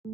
Hey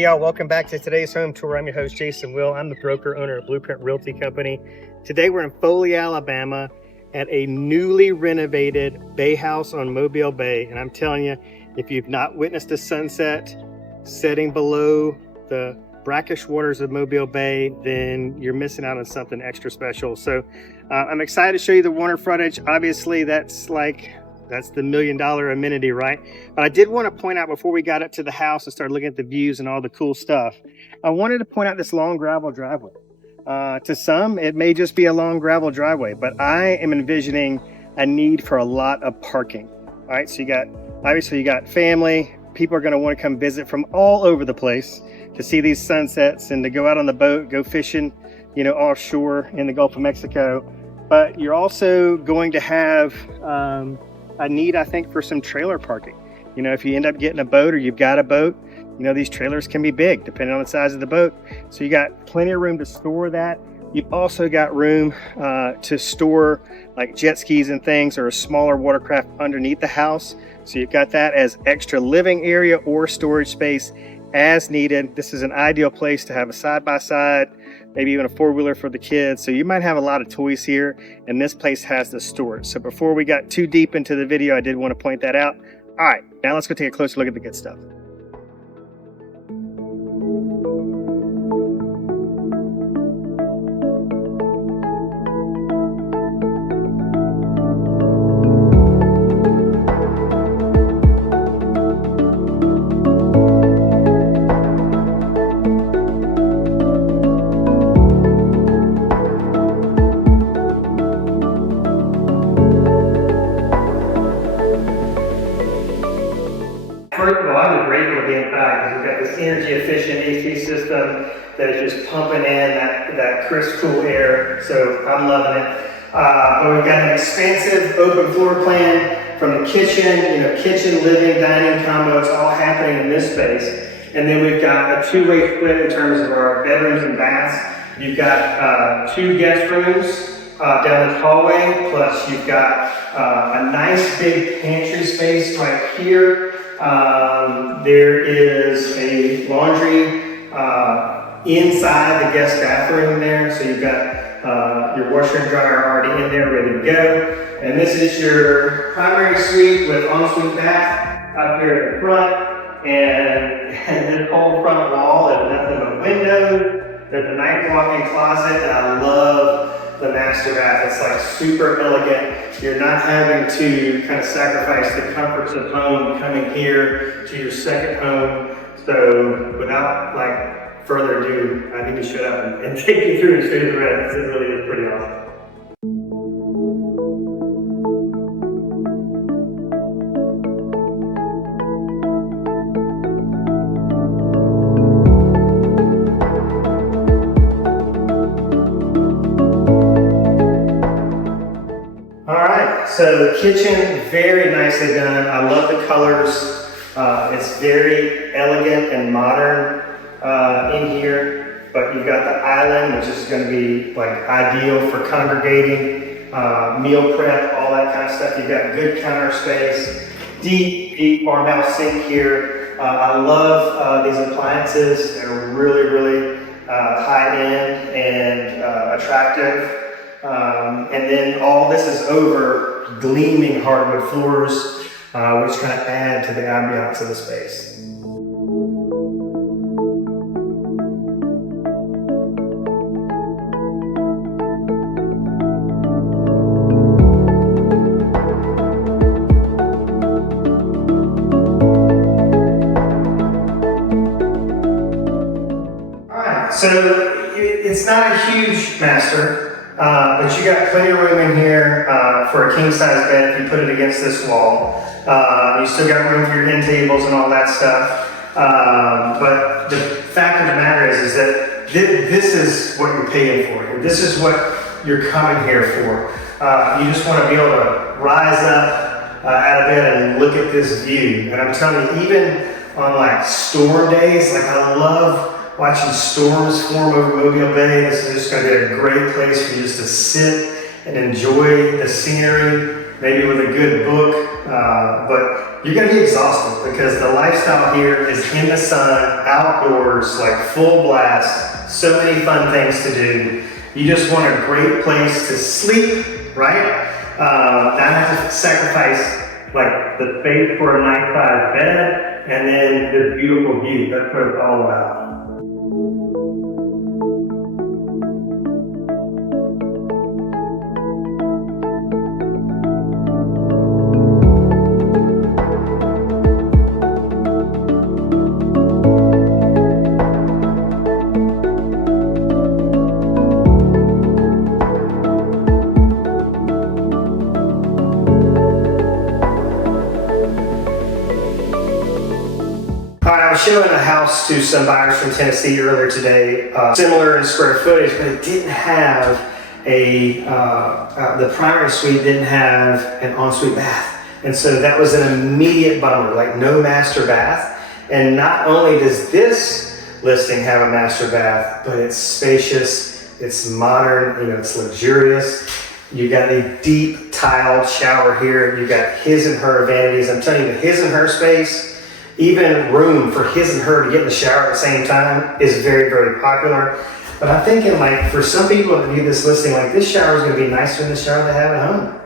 y'all, welcome back to today's home tour. I'm your host, Jason Will. I'm the broker owner of Blueprint Realty Company. Today we're in Foley, Alabama at a newly renovated bay house on Mobile Bay. And I'm telling you, if you've not witnessed the sunset setting below the brackish waters of Mobile Bay, then you're missing out on something extra special. So I'm excited to show you the water frontage. Obviously, that's the million-dollar amenity, right? But I did want to point out before we got up to the house and started looking at the views and all the cool stuff, I wanted to point out this long gravel driveway. To some, it may just be a long gravel driveway, but I am envisioning a need for a lot of parking. All right, so obviously you got family, people are going to want to come visit from all over the place to see these sunsets and to go out on the boat, go fishing, offshore in the Gulf of Mexico. But you're also going to have a need, I think, for some trailer parking. If you end up getting a boat or you've got a boat, these trailers can be big depending on the size of the boat. So you got plenty of room to store that. You've also got room to store like jet skis and things or a smaller watercraft underneath the house. So you've got that as extra living area or storage space as needed. This is an ideal place to have a side-by-side, maybe even a four-wheeler for the kids. So you might have a lot of toys here, and this place has the storage. So before we got too deep into the video, I did want to point that out. All right, now let's go take a closer look at the good stuff. Well, I'm grateful to be inside because we've got this energy efficient AC system that is just pumping in that crisp, cool air. So I'm loving it. But we've got an expansive open floor plan from the kitchen, kitchen, living, dining combo. It's all happening in this space. And then we've got a two-way split in terms of our bedrooms and baths. You've got two guest rooms down this hallway, plus you've got a nice big pantry space right here. There is a laundry inside the guest bathroom there, so you've got your washer and dryer already in there ready to go. And this is your primary suite with ensuite bath up here at the front, and this whole front wall is nothing but windows. There's a nice walk-in closet, and I love the master bath. It's like super elegant. You're not having to kind of sacrifice the comforts of home coming here to your second home. So without further ado, I need to shut up and take you through and show you the rest. It really is pretty awesome. So the kitchen, very nicely done. I love the colors. It's very elegant and modern in here, but you've got the island, which is going to be ideal for congregating, meal prep, all that kind of stuff. You've got good counter space, deep farmhouse sink here. I love these appliances. They're really high end and attractive. And then all this is over gleaming hardwood floors, which kind of add to the ambiance of the space. All right, so it's not a huge master. But you got plenty of room in here for a king-size bed if you put it against this wall. You still got room for your end tables and all that stuff. But the fact of the matter is that this is what you're paying for. This is what you're coming here for. You just want to be able to rise up out of bed and look at this view. And I'm telling you, even on like storm days, like I love watching storms form over Mobile Bay. This is just going to be a great place for you just to sit and enjoy the scenery, maybe with a good book. But you're going to be exhausted because the lifestyle here is in the sun, outdoors, like full blast, so many fun things to do. You just want a great place to sleep, right? Not have to sacrifice like the space for a nice-sized bed and then this beautiful view. That's what it's all about. I was showing a house to some buyers from Tennessee earlier today, similar in square footage, but it didn't have the primary suite didn't have an ensuite bath. And so that was an immediate bummer, like no master bath. And not only does this listing have a master bath, but it's spacious, it's modern, it's luxurious. You got a deep tiled shower here. You got his and her vanities. I'm telling you, the his and her space, even room for his and her to get in the shower at the same time, is very, very popular. But I'm thinking, like, for some people that view this listing, like, this shower is going to be nicer than the shower they have at home.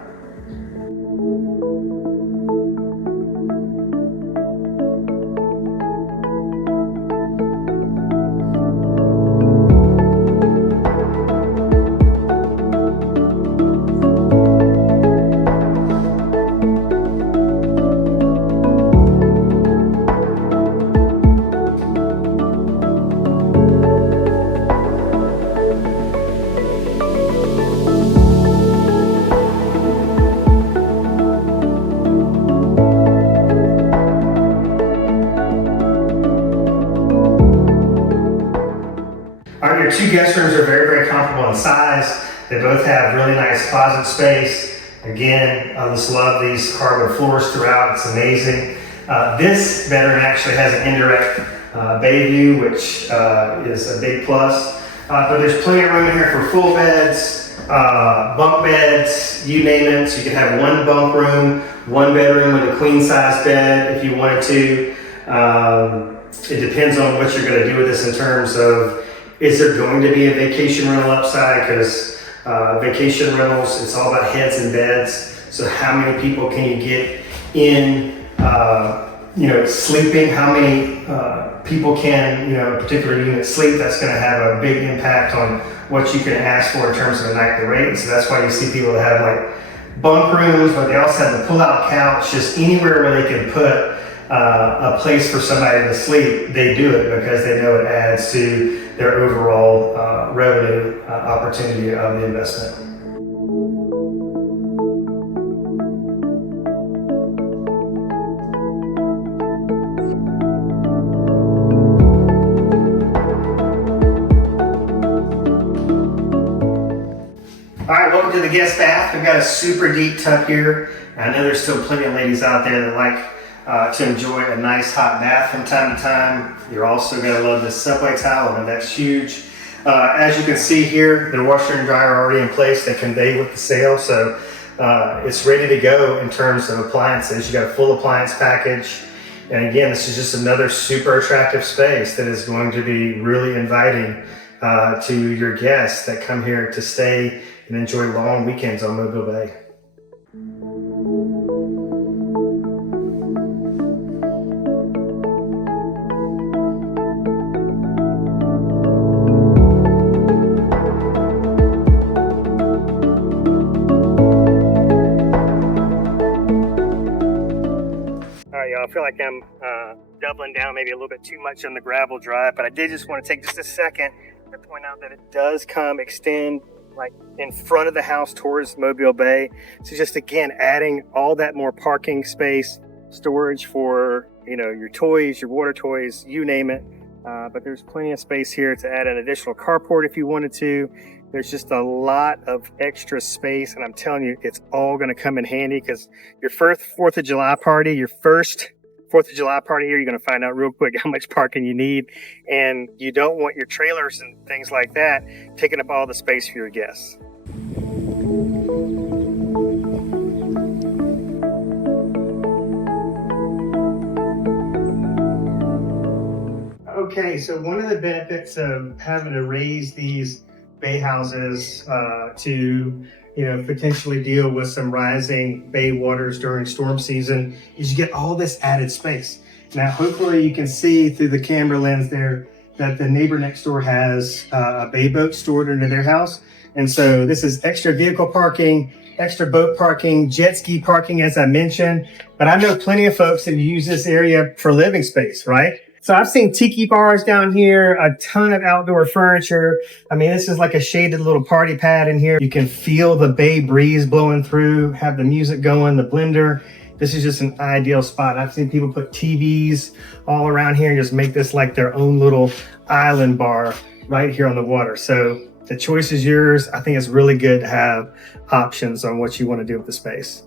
Your two guest rooms are very, very comfortable in size. They both have really nice closet space. Again, I just love these carbon floors throughout. It's amazing. This bedroom actually has an indirect bay view, which is a big plus. But there's plenty of room in here for full beds, bunk beds, you name it. So you can have one bunk room, one bedroom with a queen size bed if you wanted to. It depends on what you're going to do with this in terms of, is there going to be a vacation rental upside? Because vacation rentals, it's all about heads and beds. So how many people can you get in, sleeping? How many people can, a particular unit sleep? That's going to have a big impact on what you can ask for in terms of a nightly rate. So that's why you see people that have like bunk rooms, but they also have the pull-out couch, just anywhere where they can put a place for somebody to sleep. They do it because they know it adds to their overall revenue opportunity of the investment. All right, welcome to the guest bath. We've got a super deep tub here. I know there's still plenty of ladies out there that like to enjoy a nice hot bath from time to time. You're also going to love this subway towel, and that's huge. As you can see here, the washer and dryer are already in place. They convey with the sale, so it's ready to go in terms of appliances. You got a full appliance package. And again, this is just another super attractive space that is going to be really inviting to your guests that come here to stay and enjoy long weekends on Mobile Bay. I feel like I'm doubling down maybe a little bit too much on the gravel drive, but I did just want to take just a second to point out that it does extend like in front of the house towards Mobile Bay. So just again, adding all that more parking space, storage for, your toys, your water toys, you name it. But there's plenty of space here to add an additional carport if you wanted to. There's just a lot of extra space, and I'm telling you, it's all going to come in handy because your first 4th of July party, your first 4th of July party here, you're going to find out real quick how much parking you need, and you don't want your trailers and things like that taking up all the space for your guests. Okay, so one of the benefits of having to raise these bay houses to potentially deal with some rising bay waters during storm season is you get all this added space. Now, hopefully you can see through the camera lens there that the neighbor next door has a bay boat stored under their house. And so this is extra vehicle parking, extra boat parking, jet ski parking, as I mentioned. But I know plenty of folks that use this area for living space, right? So I've seen tiki bars down here, a ton of outdoor furniture. I mean, this is like a shaded little party pad in here. You can feel the bay breeze blowing through, have the music going, the blender. This is just an ideal spot. I've seen people put TVs all around here and just make this like their own little island bar right here on the water. So the choice is yours. I think it's really good to have options on what you want to do with the space.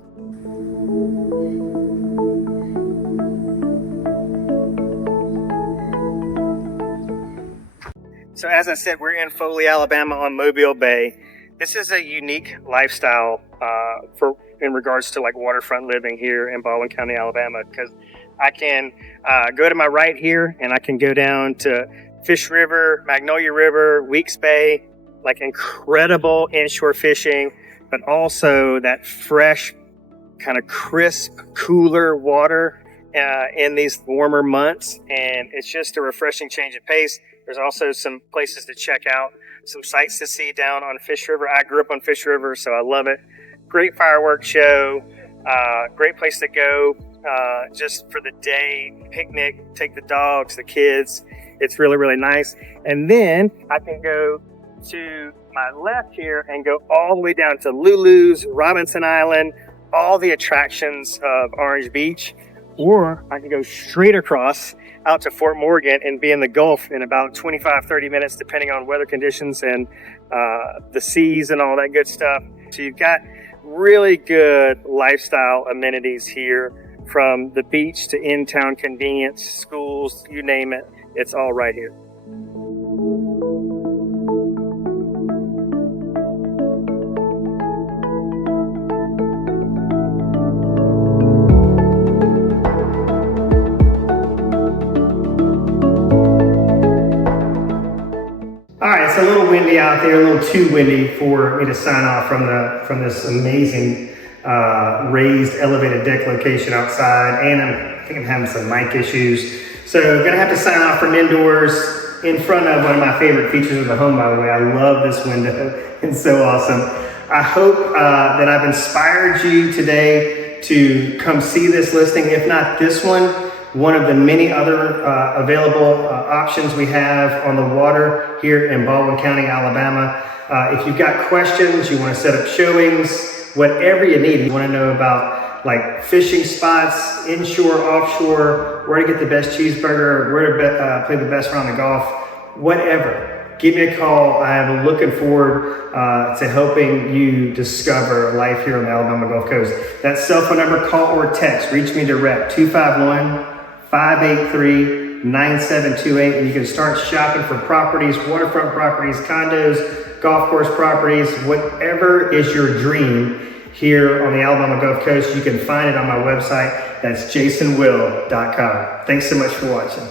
So as I said, we're in Foley, Alabama on Mobile Bay. This is a unique lifestyle in regards to like waterfront living here in Baldwin County, Alabama, because I can go to my right here and I can go down to Fish River, Magnolia River, Weeks Bay, like incredible inshore fishing, but also that fresh, kind of crisp, cooler water in these warmer months. And it's just a refreshing change of pace. There's also some places to check out, some sights to see down on Fish River. I grew up on Fish River, so I love it. Great fireworks show, great place to go just for the day, picnic, take the dogs, the kids. It's really, really nice. And then I can go to my left here and go all the way down to Lulu's, Robinson Island, all the attractions of Orange Beach, or I can go straight across out to Fort Morgan and be in the Gulf in about 25-30 minutes, depending on weather conditions and the seas and all that good stuff. So you've got really good lifestyle amenities here, from the beach to in-town convenience, schools, you name it, it's all right here. All right, it's a little windy out there, a little too windy for me to sign off from this amazing raised elevated deck location outside, and I think I'm having some mic issues. So I'm gonna have to sign off from indoors in front of one of my favorite features of the home, by the way. I love this window, it's so awesome. I hope that I've inspired you today to come see this listing, if not this one of the many other available options we have on the water here in Baldwin County, Alabama. If you've got questions, you want to set up showings, whatever you need, you want to know about like fishing spots, inshore, offshore, where to get the best cheeseburger, where to play the best round of golf, whatever, give me a call. I'm looking forward to helping you discover life here on the Alabama Gulf Coast. That cell phone number, call or text, reach me direct, 251-583-9728, and you can start shopping for properties, waterfront properties, condos, golf course properties, whatever is your dream here on the Alabama Gulf Coast. You can find it on my website. That's jasonwill.com. Thanks so much for watching.